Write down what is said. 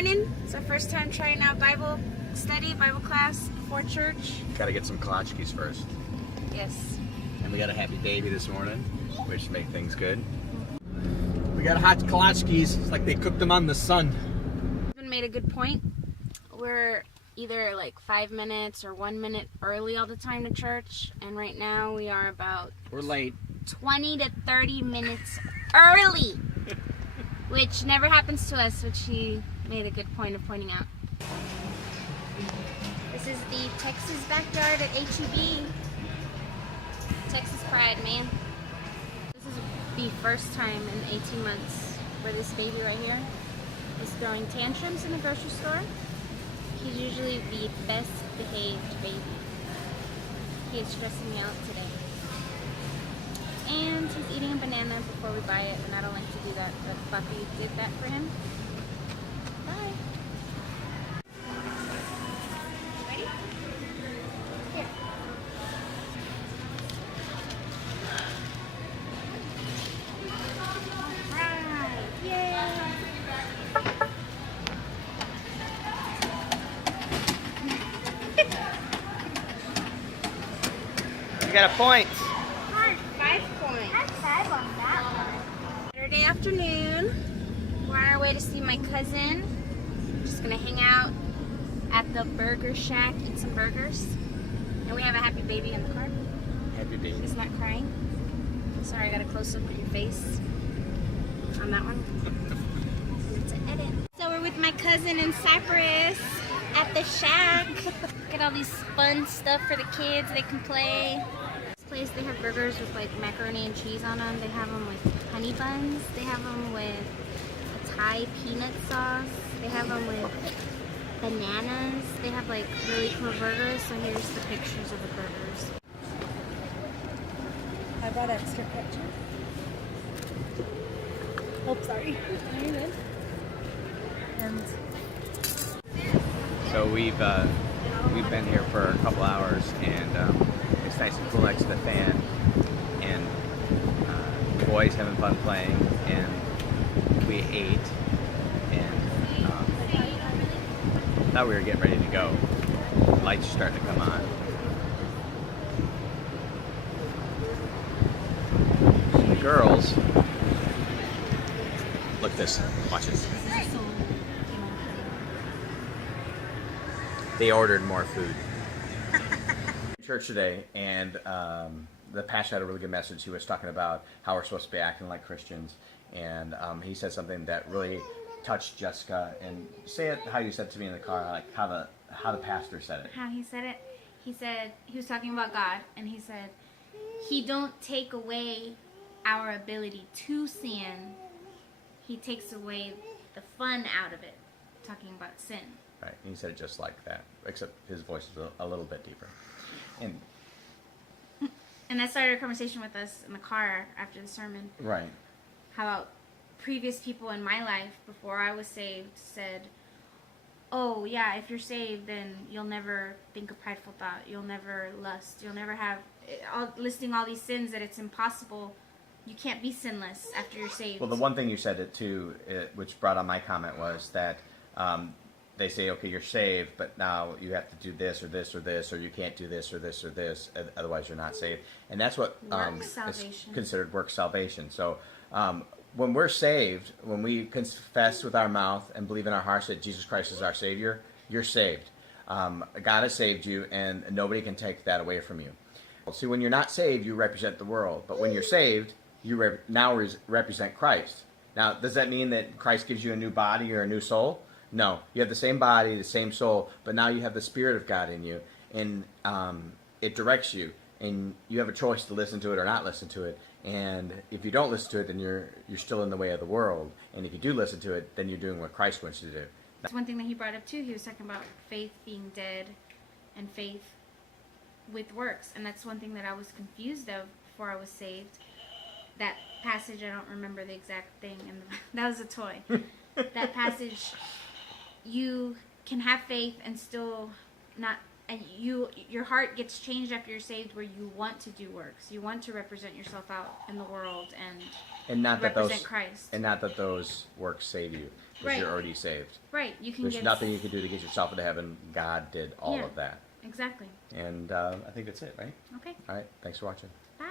morning. It's our first time trying out Bible study, Bible class before church. Gotta get some kolaczkis first. Yes. And we got a happy baby this morning, which make things good. We got hot kolaczkis. It's like they cooked them on the sun. Even made a good point. We're either like 5 minutes or 1 minute early all the time to church, and right now we are about We're late. 20 to 30 minutes early, which never happens to us, which he made a good point of pointing out. This is the Texas backyard at HEB. Texas pride, man. This is the first time in 18 months where this baby right here is throwing tantrums in the grocery store. He's usually the best behaved baby. He is stressing me out today. And he's eating a banana before we buy it, and I don't like to do that, but Buffy did that for him. Bye. Ready? Here. Alright, yay! You got a point. 5 points. That's 5 on that one. Saturday afternoon. We're on our way to see my cousin. Just gonna hang out at the burger shack, eat some burgers. And we have a happy baby in the car. Happy baby. He's not crying. Sorry, I got a close up of your face on that one. It's an edit. So we're with my cousin in Cyprus at the shack. Look at all these fun stuff for the kids. They can play. This place, they have burgers with like macaroni and cheese on them. They have them with honey buns. They have them with a Thai peanut sauce. They have them with bananas. They have like really cool burgers. So here's the pictures of the burgers. I brought extra ketchup. Oh, sorry. No, you're good. And So we've been here for a couple hours, and it's nice and cool next to the fan, and the boys having fun playing, and we ate, and thought we were getting ready to go. Lights are starting to come on. And the girls, look at this, watch this. They ordered more food. Church today, and the pastor had a really good message. He was talking about how we're supposed to be acting like Christians, and he said something that really touched Jessica. And say it how you said it to me in the car, like how the pastor said it. How he said it? He said, he was talking about God, and he said, He don't take away our ability to sin. He takes away the fun out of it. Talking about sin. Right, and he said it just like that, except his voice is a little bit deeper. And that started a conversation with us in the car after the sermon. Right. How previous people in my life, before I was saved, said, oh yeah, if you're saved, then you'll never think a prideful thought. You'll never lust. You'll never have, listing all these sins that it's impossible. You can't be sinless after you're saved. Well, the one thing you said it too, which brought on my comment, was that they say, okay, you're saved, but now you have to do this or this or this, or you can't do this or this or this, otherwise you're not saved. And that's what is considered work salvation. So when we're saved, when we confess with our mouth and believe in our hearts that Jesus Christ is our Savior, you're saved. God has saved you, and nobody can take that away from you. See, when you're not saved, you represent the world. But when you're saved, you now represent Christ. Now, does that mean that Christ gives you a new body or a new soul? No. You have the same body, the same soul, but now you have the Spirit of God in you, and it directs you, and you have a choice to listen to it or not listen to it. And if you don't listen to it, then you're still in the way of the world. And if you do listen to it, then you're doing what Christ wants you to do. That's one thing that he brought up too. He was talking about faith being dead and faith with works. And that's one thing that I was confused of before I was saved. That passage, I don't remember the exact thing, and that was a toy. That passage, you can have faith and still not and your heart gets changed after you're saved, where you want to do works. You want to represent yourself out in the world and not that represent those Christ. and not that those works save you, because Right. you're already saved. Right. You can There's get nothing you can do to get yourself into heaven. God did all Yeah. of that. Exactly. And I think that's it, right? Okay. All right. Thanks for watching. Bye.